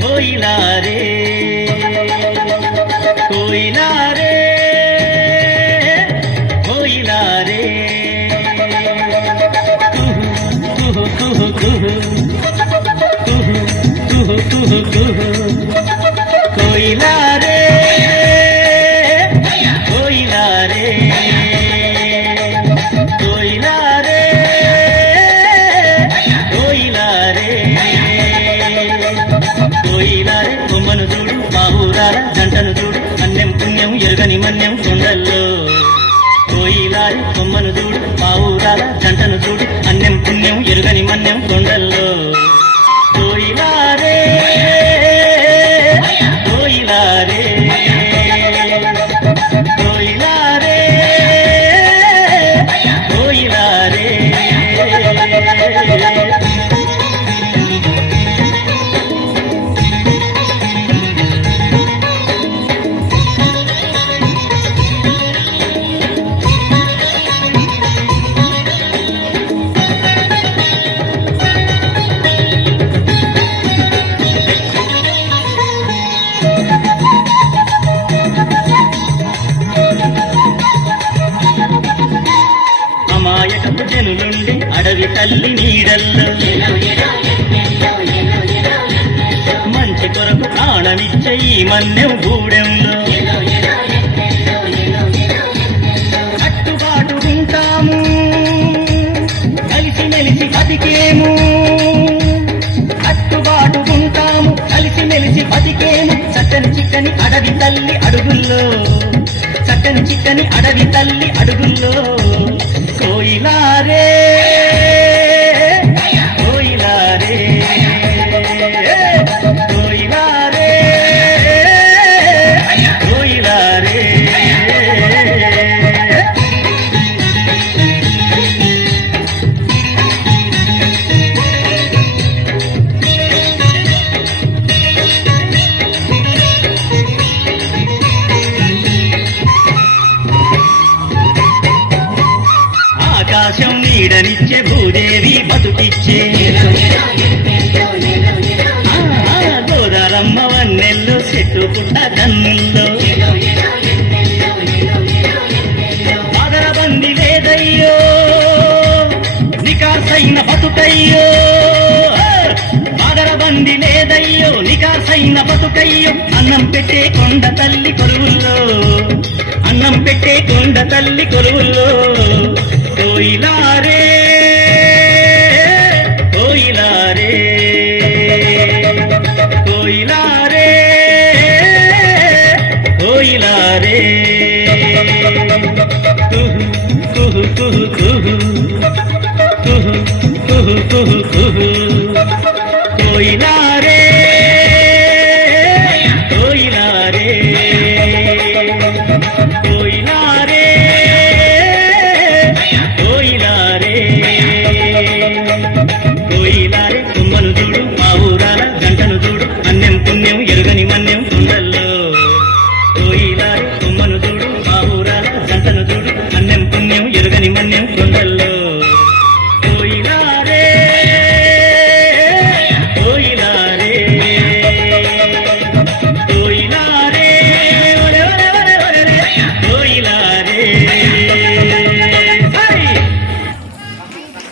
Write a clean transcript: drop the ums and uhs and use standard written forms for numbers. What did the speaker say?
कोयला रे कोयला रे कोयला रे कुहू कुहू कुहू कुहू कुहू कुहू कोयला रे कोयला रे कोयला रे कोयला रे కోయిలా కొమ్మను చూడు బాహురాల జంటను చూడు అన్యం పుణ్యం ఎరుగని మన్యం కొండల్లో కోయిలా కొమ్మను చూడు బాహురాల జంటను చూడు అన్యం పుణ్యం ఎరుగని మన్యం కొండల్లో కోయిలా రే కోయిలా రే కోయిలా రే కోయిలా రే అమాయకపు జనులుండి అడవి తల్లి నీడల్లో మంచి కొరకు ప్రాణమిచ్చే ఈ మన్యం గూడెంలో కట్టుబాటు ఉంటాము కలిసి మెలిసి బతికేము కట్టుబాటు ఉంటాము కలిసి మెలిసి బతికేము చక్కని చిక్కని అడవి తల్లి అడుగుల్లో చక్కని చిక్కని అడవి తల్లి అడుగుల్లో కోయిలా రే కోయిలా రే కోయిలా రే కోయిలా రే ఆకాశం నీడనిచ్చే భూదేవి బతుకిచ్చే గోదారమ్మ వన్నెల్లో చెట్టు పుట్ట కన్నుల్లో బాదరబంది లేదయ్యో నికాసైన బతుకయ్యో బాదరబంది లేదయ్యో నికాసైన బతుకయ్యో అన్నం పెట్టే కొండ తల్లి కొలువుల్లో అన్నం పెట్టే కొండ తల్లి కొలువుల్లో కోయిలా రే కోయిలా రే కోయిలా రే కోయిలా రే కుహు కుహు కుహు కుహు కుహు కుహు కుహు కుహు కోయిలా రే